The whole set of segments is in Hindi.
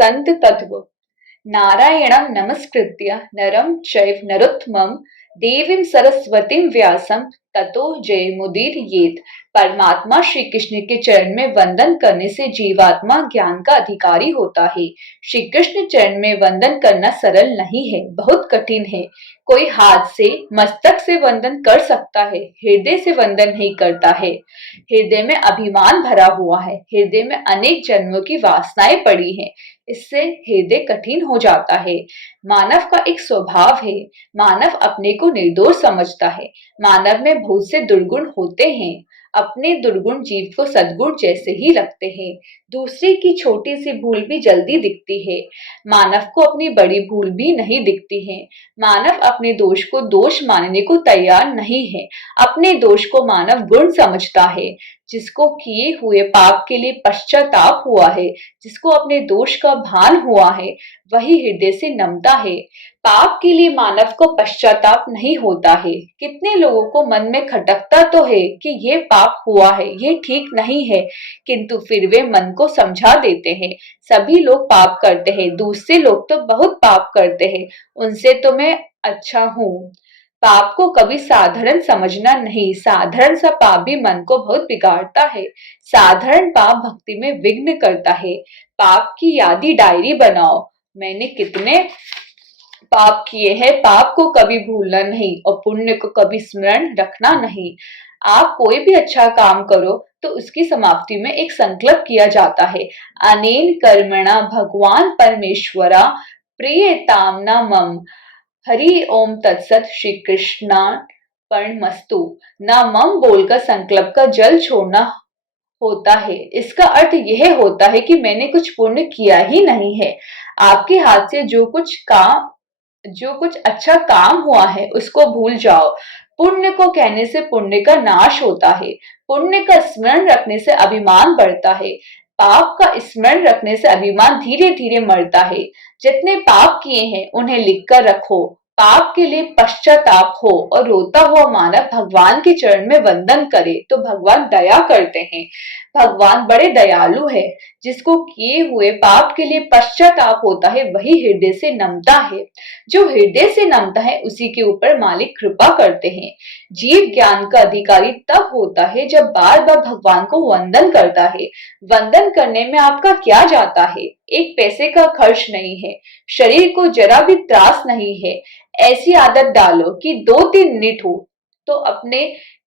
संत तत्व। नारायणं नमस्कृत्य नरं चैव नरोत्तमं देवीं सरस्वतीं व्यासं ततो जयमुदीरयेत्। परमात्मा श्री कृष्ण के चरण में वंदन करने से जीवात्मा ज्ञान का अधिकारी होता है। श्री कृष्ण चरण में वंदन करना सरल नहीं है, बहुत कठिन है। कोई हाथ से मस्तक से वंदन कर सकता है, हृदय से वंदन नहीं करता है। हृदय में अभिमान भरा हुआ है, हृदय में अनेक जन्मों की वासनाएं पड़ी हैं, इससे हृदय कठिन हो जाता है। मानव का एक स्वभाव है, मानव अपने को निर्दोष समझता है। मानव में बहुत से दुर्गुण होते हैं, अपने दुर्गुण जीव को सद्गुण जैसे ही लगते हैं। दूसरे की छोटी सी भूल भी जल्दी दिखती है, मानव को अपनी बड़ी भूल भी नहीं दिखती है। मानव अपने दोष को दोष मानने को तैयार नहीं है, अपने दोष को मानव गुण समझता है। जिसको किए हुए पाप के लिए पश्चाताप हुआ है, जिसको अपने दोष का भान हुआ है, वही हृदय से नमता है। पाप के लिए मानव को पश्चाताप नहीं होता है। कितने लोगों को मन में खटकता तो है कि ये पाप हुआ है, ये ठीक नहीं है, किंतु फिर वे मन को समझा देते हैं। सभी लोग पाप करते हैं, दूसरे लोग तो बहुत पाप करते हैं, उनसे तो मैं अच्छा हूँ। पाप को कभी साधारण समझना नहीं, साधारण सा पाप भी मन को बहुत बिगाड़ता है। साधारण पाप भक्ति में विघ्न करता है। पाप की यादी डायरी बनाओ, मैंने कितने पाप किए हैं, पाप को कभी भूलना नहीं और पुण्य को कभी स्मरण रखना नहीं। आप कोई भी अच्छा काम करो तो उसकी समाप्ति में एक संकल्प किया जाता है, अनेन कर्मणा भगवान परमेश्वरा प्रियताम न मम। हरि ओम तत्सत। श्री कृष्णार्पणमस्तु। न मम बोलकर संकल्प का जल छोड़ना होता है। इसका अर्थ यह होता है कि मैंने कुछ पुण्य किया ही नहीं है। आपके हाथ से जो कुछ अच्छा काम हुआ है उसको भूल जाओ। पुण्य को कहने से पुण्य का नाश होता है, पुण्य का स्मरण रखने से अभिमान बढ़ता है, पाप का स्मरण रखने से अभिमान धीरे धीरे मरता है। जितने पाप किए हैं उन्हें लिख कर रखो, पाप के लिए पश्चाताप हो और रोता हुआ मानव भगवान के चरण में वंदन करे तो भगवान दया करते हैं। भगवान बड़े दयालु है। जिसको किए हुए पाप के लिए पश्चाताप होता है वही हृदय से नमता है। जो हृदय से नमता है उसी के ऊपर मालिक कृपा करते हैं। जीव ज्ञान का अधिकारी तब होता है जब बार बार भगवान को वंदन करता है। वंदन करने में आपका क्या जाता है, एक पैसे का खर्च नहीं है, शरीर को जरा भी त्रास नहीं है। ऐसी आदत डालो कि 2-3 मिनट हो तो अपने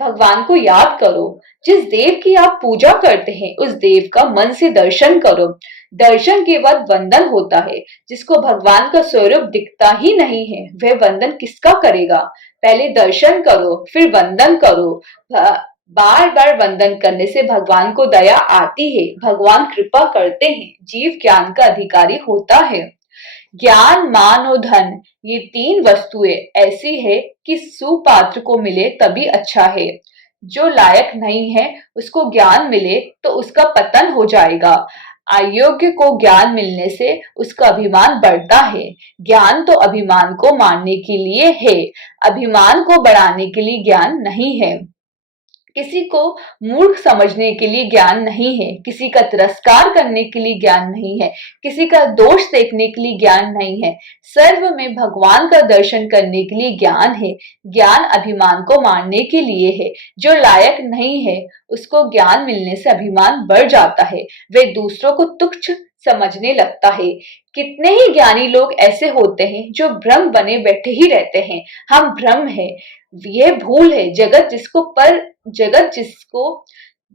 भगवान को याद करो। जिस देव की आप पूजा करते हैं उस देव का मन से दर्शन करो। दर्शन के बाद वंदन होता है। जिसको भगवान का स्वरूप दिखता ही नहीं है वह वंदन किसका करेगा। पहले दर्शन करो फिर वंदन करो। बार बार वंदन करने से भगवान को दया आती है, भगवान कृपा करते हैं, जीव ज्ञान का अधिकारी होता है। ज्ञान मान और धन ये 3 वस्तुएं ऐसी है कि सुपात्र को मिले तभी अच्छा है। जो लायक नहीं है उसको ज्ञान मिले तो उसका पतन हो जाएगा। अयोग्य को ज्ञान मिलने से उसका अभिमान बढ़ता है। ज्ञान तो अभिमान को मारने के लिए है, अभिमान को बढ़ाने के लिए ज्ञान नहीं है। किसी को मूर्ख समझने के लिए ज्ञान नहीं है, किसी का तिरस्कार करने के लिए ज्ञान नहीं है, किसी का दोष देखने के लिए ज्ञान नहीं है। सर्व में भगवान का दर्शन करने के लिए ज्ञान है। ज्ञान अभिमान को मारने के लिए है। जो लायक नहीं है उसको ज्ञान मिलने से अभिमान बढ़ जाता है, वे दूसरों को तुच्छ समझने लगता है। कितने ही ज्ञानी लोग ऐसे होते हैं जो भ्रम बने बैठे ही रहते हैं। हम भ्रम है, यह भूल है। जगत जिसको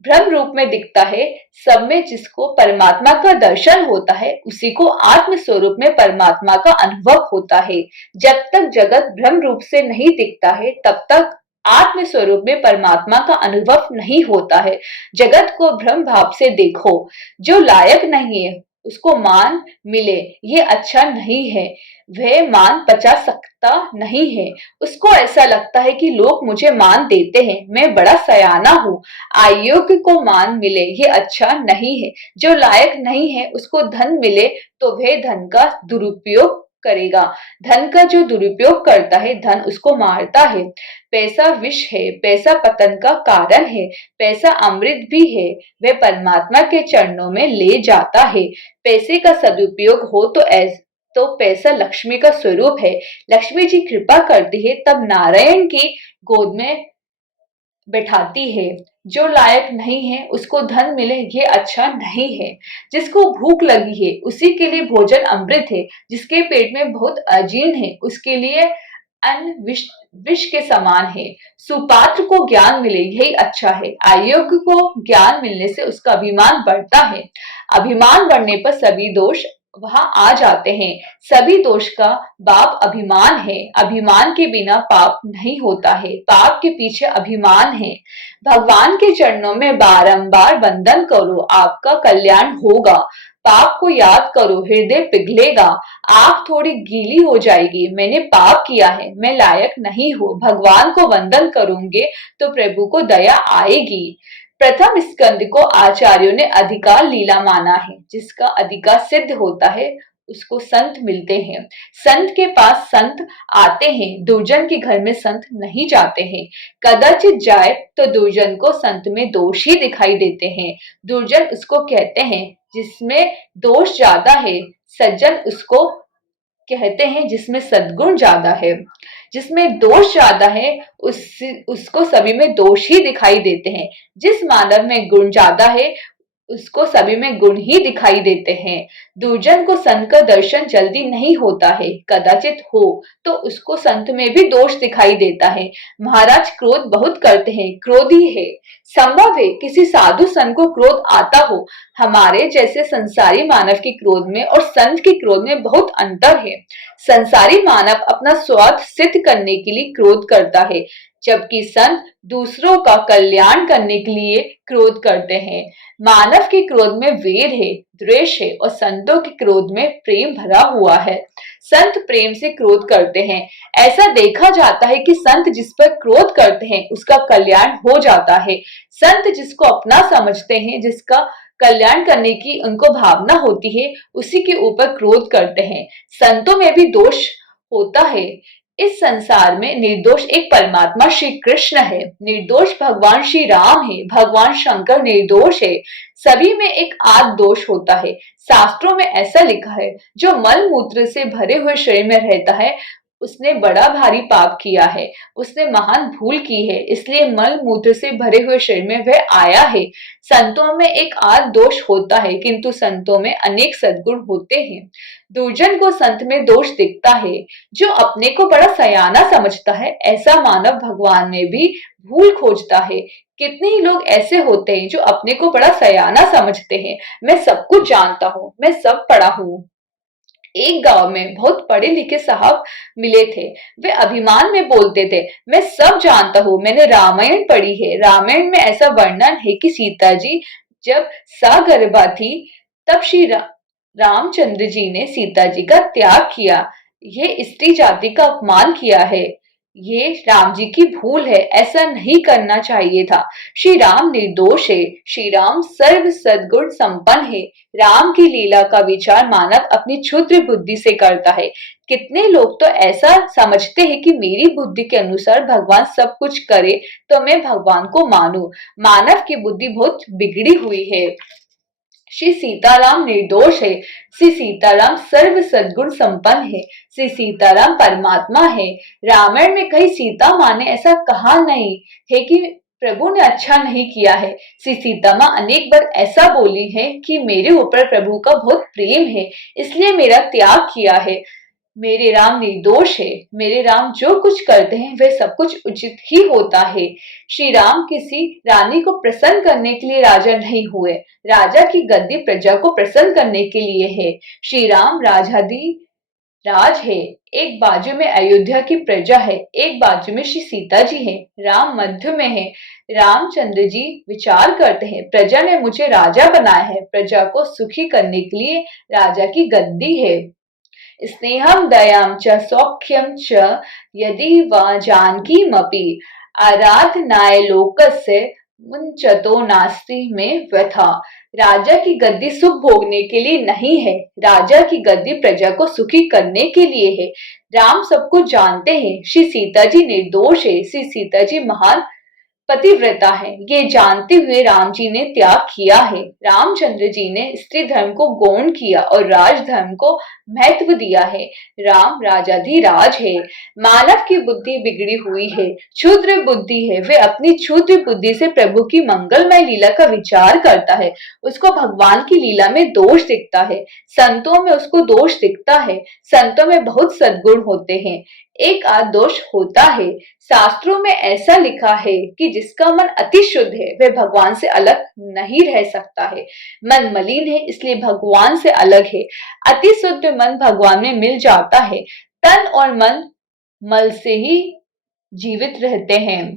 भ्रम रूप में दिखता है, सब में जिसको परमात्मा का दर्शन होता है उसी को आत्म स्वरूप में परमात्मा का अनुभव होता है। जब तक जगत भ्रम रूप से नहीं दिखता है तब तक आत्म स्वरूप में परमात्मा का अनुभव नहीं होता है। जगत को भ्रम भाव से देखो। जो लायक नहीं है उसको मान मिले ये अच्छा नहीं है, वह मान पचा सकता नहीं है। उसको ऐसा लगता है कि लोग मुझे मान देते हैं, मैं बड़ा सयाना हूँ। अयोग्य को मान मिले ये अच्छा नहीं है। जो लायक नहीं है उसको धन मिले तो वह धन का दुरुपयोग करेगा। धन का जो दुरुपयोग करता है, धन उसको मारता है। पैसा विष है, पैसा पतन का कारण है, पैसा अमृत भी है, वह परमात्मा के चरणों में ले जाता है। पैसे का सदुपयोग हो तो पैसा लक्ष्मी का स्वरूप है। लक्ष्मी जी कृपा करती है तब नारायण की गोद में बैठाती है। जो लायक नहीं है उसको धन मिले ये अच्छा नहीं है। जिसको भूख लगी है उसी के लिए भोजन अमृत है। जिसके पेट में बहुत अजीर्ण है उसके लिए अन्न विष विष के समान है। सुपात्र को ज्ञान मिले यही अच्छा है। अयोग्य को ज्ञान मिलने से उसका अभिमान बढ़ता है। अभिमान बढ़ने पर सभी दोष वहां आ जाते हैं। सभी दोष का बाप अभिमान है। अभिमान के बिना पाप नहीं होता है। पाप के पीछे अभिमान है। भगवान के चरणों में बारंबार वंदन करो, आपका कल्याण होगा। पाप को याद करो, हृदय पिघलेगा, आंख थोड़ी गीली हो जाएगी। मैंने पाप किया है, मैं लायक नहीं हूँ। भगवान को वंदन करूंगे तो प्रभु को दया आएगी। प्रथम स्कंद को आचार्यों ने अधिकार लीला माना है। जिसका अधिकार सिद्ध होता है उसको संत मिलते हैं। संत के पास संत आते हैं, दुर्जन के घर में संत नहीं जाते हैं। कदाचित जाए तो दुर्जन को संत में दोष ही दिखाई देते हैं। दुर्जन उसको कहते हैं जिसमें दोष ज्यादा है, सज्जन उसको कहते हैं जिसमें सद्गुण ज्यादा है। जिसमें दोष ज्यादा है उसको सभी में दोष ही दिखाई देते हैं। जिस मानव में गुण ज्यादा है उसको सभी में गुण ही दिखाई देते हैं। दुर्जन को संत का दर्शन जल्दी नहीं होता है, कदाचित हो तो उसको संत में भी दोष दिखाई देता है। महाराज क्रोध बहुत करते हैं, क्रोधी है। संभव है किसी साधु संत को क्रोध आता हो। हमारे जैसे संसारी मानव के क्रोध में और संत के क्रोध में बहुत अंतर है। संसारी मानव अपना स्वार्थ सिद्ध करने के लिए क्रोध करता है, जबकि संत दूसरों का कल्याण करने के लिए क्रोध करते हैं। मानव के क्रोध में वेद है, द्वेष है और संतों के क्रोध में प्रेम भरा हुआ है। संत प्रेम से क्रोध करते हैं। ऐसा देखा जाता है कि संत जिस पर क्रोध करते हैं उसका कल्याण हो जाता है। संत जिसको अपना समझते हैं, जिसका कल्याण करने की उनको भावना होती है, उसी के ऊपर क्रोध करते हैं। संतों में भी दोष होता है। इस संसार में निर्दोष एक परमात्मा श्री कृष्ण है, निर्दोष भगवान श्री राम है, भगवान शंकर निर्दोष है। सभी में एक आद दोष होता है। शास्त्रों में ऐसा लिखा है, जो मल मूत्र से भरे हुए शरीर में रहता है उसने बड़ा भारी पाप किया है, उसने महान भूल की है, इसलिए मल मूत्र से भरे हुए शरीर में वह आया है। संतों में एक आद दोष होता है, किंतु संतों में अनेक सद्गुण होते हैं। दुर्जन को संत में दोष दिखता है। जो अपने को बड़ा सयाना समझता है, ऐसा मानव भगवान में भी भूल खोजता है। कितने ही लोग ऐसे होते हैं जो अपने को बड़ा सयाना समझते हैं। मैं सब कुछ जानता हूँ, मैं सब पढ़ा हूँ। एक गांव में बहुत पढ़े लिखे साहब मिले थे। वे अभिमान में बोलते थे, मैं सब जानता हूँ, मैंने रामायण पढ़ी है। रामायण में ऐसा वर्णन है कि सीता जी जब सगर्भा थी तब रामचंद्र जी ने सीता जी का त्याग किया। ये स्त्री जाति का अपमान किया है। ये राम जी की भूल है, ऐसा नहीं करना चाहिए था। श्री राम निर्दोष है, श्री राम सर्व सद्गुण संपन्न है। राम की लीला का विचार मानव अपनी क्षुद्र बुद्धि से करता है। कितने लोग तो ऐसा समझते हैं कि मेरी बुद्धि के अनुसार भगवान सब कुछ करे तो मैं भगवान को मानूं। मानव की बुद्धि बहुत बिगड़ी हुई है। श्री सीताराम निर्दोष है। श्री सीताराम सर्व सद्गुण संपन्न है। श्री सीताराम परमात्मा है। रामायण में कहीं सीता माँ ने ऐसा कहा नहीं है कि प्रभु ने अच्छा नहीं किया है। श्री सीता माँ अनेक बार ऐसा बोली है कि मेरे ऊपर प्रभु का बहुत प्रेम है, इसलिए मेरा त्याग किया है। मेरे राम निर्दोष है। मेरे राम जो कुछ करते हैं वह सब कुछ उचित ही होता है। श्री राम किसी रानी को प्रसन्न करने के लिए राजा नहीं हुए। राजा की गद्दी प्रजा को प्रसन्न करने के लिए है। श्री राम राजाधि राज है। एक बाजू में अयोध्या की प्रजा है, एक बाजू में श्री सीता जी है। राम मध्य में है। रामचंद्र जी विचार करते हैं, प्रजा ने मुझे राजा बनाया है, प्रजा को सुखी करने के लिए राजा की गद्दी है। स्नेहं दयां च सौख्यं च यदि वा जानकीमपि आराधनाय लोकस्य मुञ्चतो नास्ति मे व्यथा। राजा की गद्दी सुख भोगने के लिए नहीं है, राजा की गद्दी प्रजा को सुखी करने के लिए है। राम सबको जानते हैं, श्री सीता जी निर्दोष है, श्री सीता जी महान पतिव्रता है। ये जानते हुए राम जी ने त्याग किया है। रामचंद्र जी ने स्त्री धर्म को गौण किया और राज धर्म को महत्व दिया है। राम राजाधिराज है। मानव की बुद्धि बिगड़ी हुई है, क्षुद्र बुद्धि है। वे अपनी क्षुद्र बुद्धि से प्रभु की मंगलमय लीला का विचार करता है। उसको भगवान की लीला में दोष दिखता है, संतों में उसको दोष दिखता है। संतों में बहुत सद्गुण होते हैं, एक आध दोष होता है। शास्त्रों में ऐसा लिखा है कि जिसका मन अति शुद्ध है वह भगवान से अलग नहीं रह सकता है। मन मलिन है इसलिए भगवान से अलग है। अति शुद्ध मन भगवान में मिल जाता है। तन और मन मल से ही जीवित रहते हैं।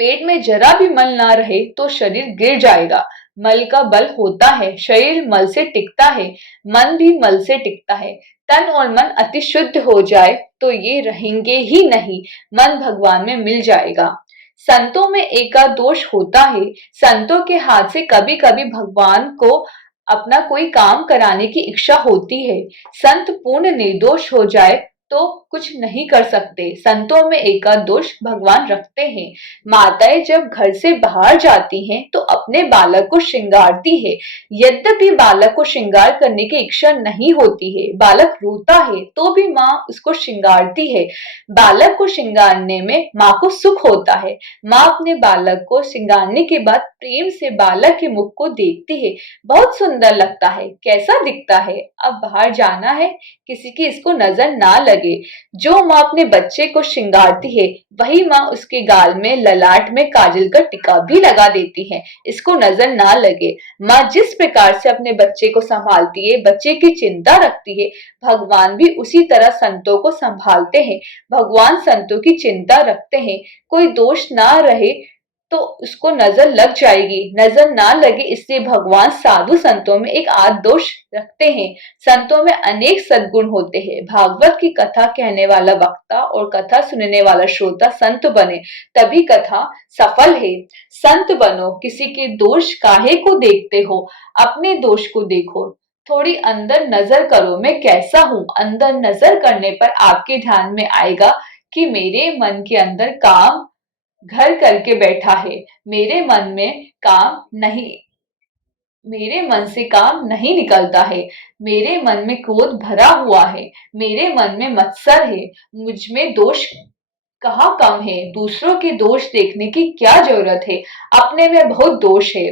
पेट में जरा भी मल ना रहे तो शरीर गिर जाएगा। मल का बल होता है, शरीर मल से टिकता है, मन भी मल से टिकता है। तन और मन अति शुद्ध हो जाए तो ये रहेंगे ही नहीं, मन भगवान में मिल जाएगा। संतों में एकाध दोष होता है। संतों के हाथ से कभी कभी भगवान को अपना कोई काम कराने की इच्छा होती है। संत पूर्ण निर्दोष हो जाए तो कुछ नहीं कर सकते। संतों में एकाध दोष भगवान रखते हैं। माताएं जब घर से बाहर जाती हैं तो अपने बालक को श्रृंगारती है। यद्यपि बालक को श्रृंगार करने की इच्छा नहीं होती है, बालक रोता है तो भी माँ उसको श्रृंगारती है। बालक को श्रृंगारने में माँ को सुख होता है। माँ अपने बालक को श्रृंगारने के बाद प्रेम से बालक के मुख को देखती है। बहुत सुंदर लगता है, कैसा दिखता है। अब बाहर जाना है, किसी की इसको नजर ना लगे। जो माँ अपने बच्चे को श्रृंगारती है वही माँ उसके गाल में ललाट में काजल का टिका भी लगा देती है, इसको नजर ना लगे। माँ जिस प्रकार से अपने बच्चे को संभालती है, बच्चे की चिंता रखती है, भगवान भी उसी तरह संतों को संभालते हैं। भगवान संतों की चिंता रखते हैं। कोई दोष ना रहे तो उसको नजर लग जाएगी, नजर ना लगे इसलिए भगवान साधु संतों में एक आध दोष रखते हैं। संतों में अनेक सद्गुण होते हैं। भागवत की कथा कहने वाला वक्ता और कथा सुनने वाला श्रोता संत बने तभी कथा सफल है। संत बनो, किसी के दोष काहे को देखते हो, अपने दोष को देखो। थोड़ी अंदर नजर करो, मैं कैसा हूँ। अंदर नजर करने पर आपके ध्यान में आएगा कि मेरे मन के अंदर काम घर करके बैठा है। मेरे मन में काम नहीं, मेरे मन से काम नहीं निकलता है। मेरे मन में क्रोध भरा हुआ है। मेरे मन में मत्सर है। मुझ में दोष कहाँ कम है। दूसरों के दोष देखने की क्या जरूरत है, अपने में बहुत दोष है।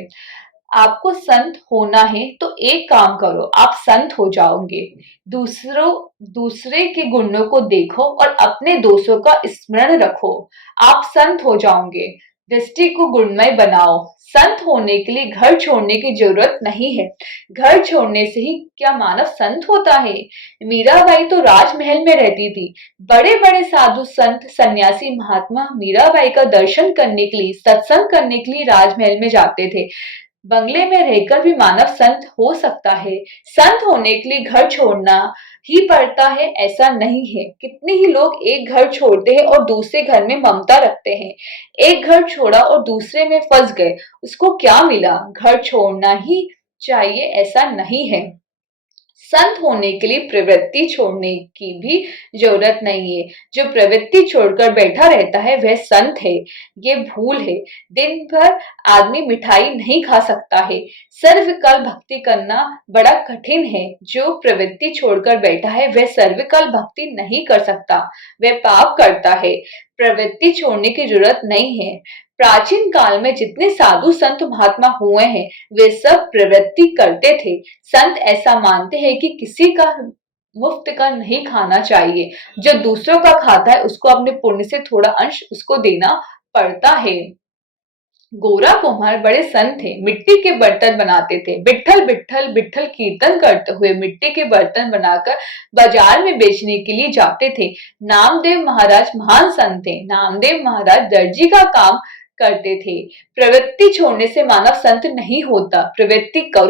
आपको संत होना है तो एक काम करो, आप संत हो जाओगे। दूसरे के गुणों को देखो और अपने दोषों का स्मरण रखो, आप संत हो जाओगे। दृष्टि को गुणमय बनाओ। संत होने के लिए घर छोड़ने की जरूरत नहीं है। घर छोड़ने से ही क्या मानव संत होता है। मीराबाई तो राजमहल में रहती थी। बड़े बड़े साधु संत सन्यासी महात्मा मीराबाई का दर्शन करने के लिए, सत्संग करने के लिए राजमहल में जाते थे। बंगले में रहकर भी मानव संत हो सकता है। संत होने के लिए घर छोड़ना ही पड़ता है ऐसा नहीं है। कितने ही लोग एक घर छोड़ते हैं और दूसरे घर में ममता रखते हैं। एक घर छोड़ा और दूसरे में फंस गए, उसको क्या मिला। घर छोड़ना ही चाहिए ऐसा नहीं है। संत होने के लिए प्रवृत्ति छोड़ने की भी जरूरत नहीं है। जो प्रवृत्ति छोड़कर बैठा रहता है वह संत है, ये भूल है। दिन भर आदमी मिठाई नहीं खा सकता है। सर्वकाल भक्ति करना बड़ा कठिन है। जो प्रवृत्ति छोड़कर बैठा है वह सर्वकाल भक्ति नहीं कर सकता, वह पाप करता है। प्रवृत्ति छोड़ने की जरूरत नहीं है। प्राचीन काल में जितने साधु संत महात्मा हुए हैं वे सब प्रवृत्ति करते थे। संत ऐसा मानते हैं कि किसी का मुफ्त का नहीं खाना चाहिए। जो दूसरों का खाता है उसको अपने पुण्य से थोड़ा अंश उसको देना पड़ता है। गोरा कुम्हार बड़े संत थे, मिट्टी के बर्तन बनाते थे। बिट्ठल बिट्ठल बिट्ठल कीर्तन करते हुए मिट्टी के बर्तन बनाकर बाजार में बेचने के लिए जाते थे। नामदेव महाराज महान संत थे। नामदेव महाराज दर्जी का काम करते थे। प्रवृत्ति छोड़ने से मानव संत नहीं होता। प्रवृत्ति करो।